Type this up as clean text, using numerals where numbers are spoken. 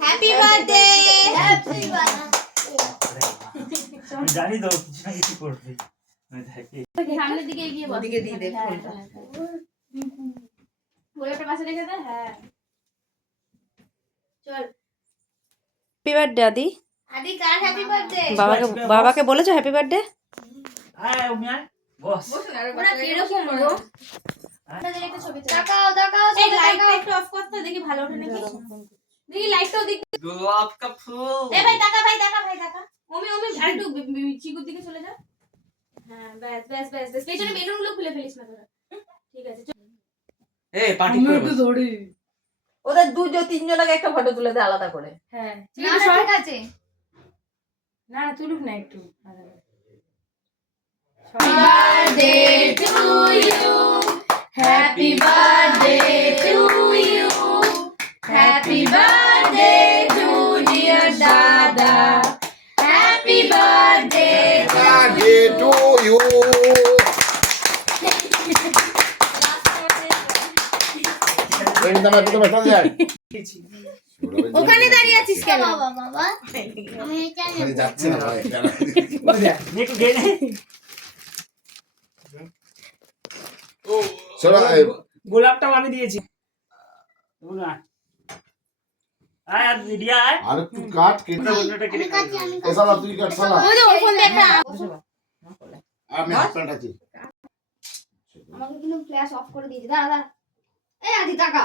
Happy birthday. আমি জানি তো কিছু না কিছু করবে। সামনের দিকে এগিয়ে বস। ওদিকে দিয়ে দে ফোনটা। গোলাপটা পাশে রেখে দে। হ্যাঁ চল। হ্যাপি বার্থডে আদি। আদি কার হ্যাপি বার্থডে? বাবাকে বলেছো হ্যাপি বার্থডে? আয় উমিয়া বস। ওরা কিরকম গো? একটা ছবি তাকাও তাকাও। এই লাইটটা একটু অফ করতে দেখি ভালো ওঠে নাকি। দেখি লাইটটাও দিক। গোলাপ কা ফুল। এ ভাই তাকা ভাই তাকা ভাই তাকা। ওমি আরেকটু চিকুর দিকে চলে যা। হ্যাঁ ব্যাস পেছনে বেলুনগুলো খুলে ফেলিস না তোরা। ঠিক আছে চল। এই পার্টি করে। ওদের তিনজনকে একটা ফটো তুলে দে আলাদা করে। হ্যাঁ ঠিক আছে। না তুলুক না একটু। Birthday to you. Happy birthday to you. Happy birthday to dear Dada. Happy birthday to you. ওখানে দাঁড়িয়ে আছিস কেন? বাবা আমি জানি যাচ্ছে না ভাই একটু গেনে। চলো গোলাপটাও আমি দিয়েছি। না আয় আর দিয়া আয়। আর একটু কাট কেটে ওটা কেটে খাবি। এসালা তুই কাট সালা ওই যে ওর ফোন দেখা। আমি হাত প্যান্ট আছি আমাকে কিন্তু ফ্ল্যাশ অফ করে দিয়েছি। দাঁড়া এই আদি টাকা